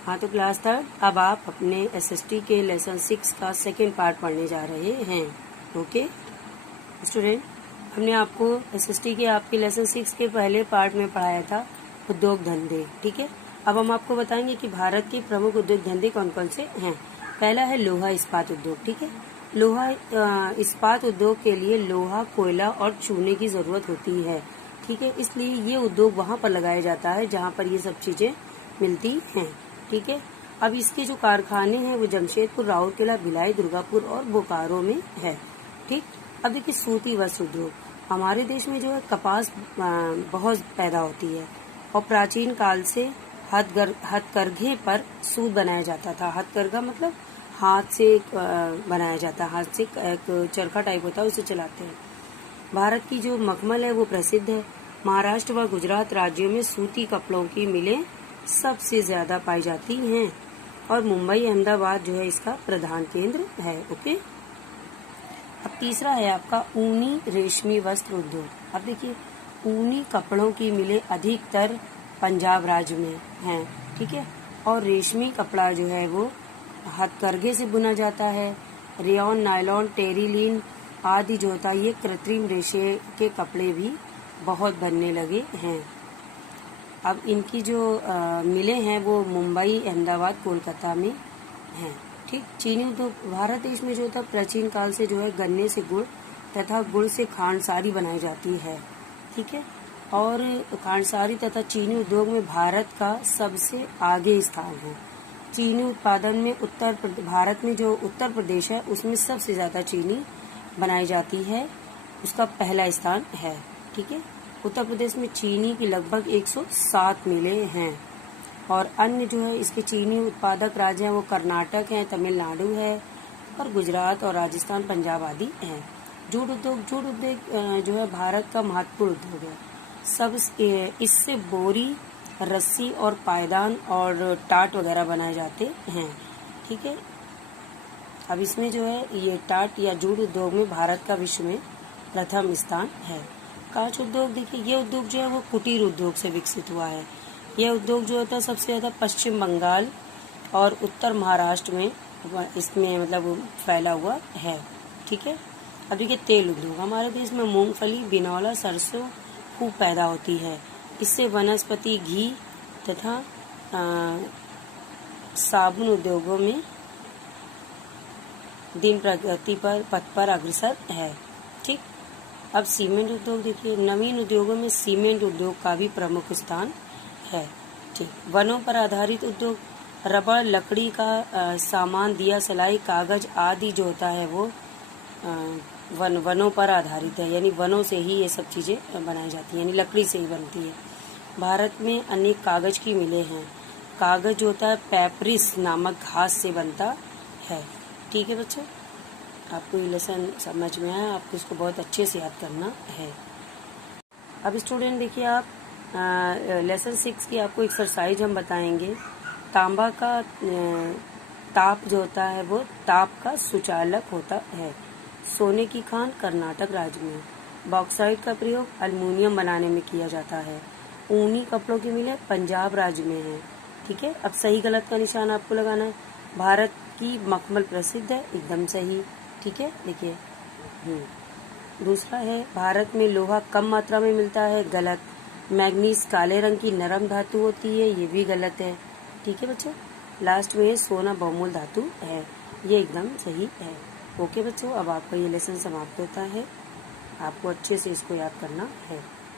हाँ, तो class third, अब आप अपने एसएसटी के लेसन 6 का सेकेंड पार्ट पढ़ने जा रहे हैं। ओके स्टूडेंट, हमने आपको एसएसटी के आपके लेसन 6 के पहले पार्ट में पढ़ाया था उद्योग धंधे। ठीक है, अब हम आपको बताएंगे कि भारत के प्रमुख उद्योग धंधे कौन कौन से हैं। पहला है लोहा इस्पात उद्योग। ठीक है, लोहा इस्पात उद्योग के लिए लोहा, कोयला और चूने की जरूरत होती है। ठीक है, इसलिए ये उद्योग वहाँ पर लगाया जाता है जहाँ पर ये सब चीजें मिलती हैं। ठीक है, अब इसके जो कारखाने हैं वो जमशेदपुर, राउरकेला, भिलाई, दुर्गापुर और बोकारो में है। ठीक, अब देखिए सूती वस्त्र उद्योग। हमारे देश में जो है कपास बहुत पैदा होती है और प्राचीन काल से हथकरघे पर सूत बनाया जाता था। हथकरघा मतलब हाथ से बनाया जाता है, हाथ से एक चरखा टाइप होता है, उसे चलाते हैं। भारत की जो मखमल है वो प्रसिद्ध है। महाराष्ट्र व गुजरात राज्यों में सूती कपड़ों की मिलें सबसे ज्यादा पाई जाती हैं और मुंबई, अहमदाबाद जो है इसका प्रधान केंद्र है। ओके, अब तीसरा है आपका ऊनी रेशमी वस्त्र उद्योग। अब देखिए, ऊनी कपड़ों की मिलें अधिकतर पंजाब राज्य में हैं। ठीक है, और रेशमी कपड़ा जो है वो हथकरघे से बुना जाता है। रेयॉन, नायलॉन, टेरिलीन आदि जो होता है ये कृत्रिम रेशे के कपड़े भी बहुत बनने लगे हैं। अब इनकी जो मिलें हैं वो मुंबई, अहमदाबाद, कोलकाता में हैं। ठीक, चीनी उद्योग। भारत देश में जो होता है प्राचीन काल से जो है गन्ने से गुड़ तथा गुड़ से खांडसारी बनाई जाती है। ठीक है, और खांडसारी तथा चीनी उद्योग में भारत का सबसे आगे स्थान है। चीनी उत्पादन में भारत में जो उत्तर प्रदेश है उसमें सबसे ज्यादा चीनी बनाई जाती है, उसका पहला स्थान है। ठीक है, उत्तर प्रदेश में चीनी की लगभग 107 मिलें हैं और अन्य जो है इसके चीनी उत्पादक राज्य हैं वो कर्नाटक है, तमिलनाडु है और गुजरात और राजस्थान, पंजाब आदि हैं। जूट उद्योग जो है भारत का महत्वपूर्ण उद्योग है। सब इससे बोरी, रस्सी और पायदान और टाट वगैरह बनाए जाते हैं। ठीक है, अब इसमें जो है ये टाट या जूट उद्योग में भारत का विश्व में प्रथम स्थान है। कांच उद्योग, देखिए ये उद्योग जो है वो कुटीर उद्योग से विकसित हुआ है। यह उद्योग जो होता है सबसे ज्यादा पश्चिम बंगाल और उत्तर महाराष्ट्र में इसमें मतलब फैला हुआ है। ठीक है, अब देखिए तेल उद्योग। हमारे देश में मूंगफली, बिनौला, सरसों खूब पैदा होती है। इससे वनस्पति घी तथा साबुन उद्योगों में दिन प्रगति पर पथ पर अग्रसर है। ठीक, अब सीमेंट उद्योग देखिए, नवीन उद्योगों में सीमेंट उद्योग का भी प्रमुख स्थान है। ठीक, वनों पर आधारित उद्योग, रबड़, लकड़ी का सामान, दिया सलाई, कागज आदि जो होता है वो वनों पर आधारित है, यानी वनों से ही ये सब चीजें बनाई जाती हैं, यानी लकड़ी से ही बनती है। भारत में अनेक कागज की मिलें हैं। कागज जो होता है पैपरिस नामक घास से बनता है। ठीक है बच्चों, आपको ये लेसन समझ में आया, आपको इसको बहुत अच्छे से याद करना है। अब स्टूडेंट देखिए, आप लेसन 6 की आपको एक्सरसाइज हम बताएंगे। तांबा का ताप जो होता है वो ताप का सुचालक होता है। सोने की खान कर्नाटक राज्य में। बॉक्साइट का प्रयोग अल्युमिनियम बनाने में किया जाता है। ऊनी कपड़ों की मिलें पंजाब राज्य में है। ठीक है, अब सही गलत का निशान आपको लगाना है। भारत की मखमल प्रसिद्ध है, एकदम सही। ठीक है, देखिए दूसरा है भारत में लोहा कम मात्रा में मिलता है, गलत। मैग्नीज काले रंग की नरम धातु होती है, ये भी गलत है। ठीक है बच्चों, लास्ट में सोना बहुमूल्य धातु है, ये एकदम सही है। ओके बच्चों, अब आपका ये लेसन समाप्त होता है, आपको अच्छे से इसको याद करना है।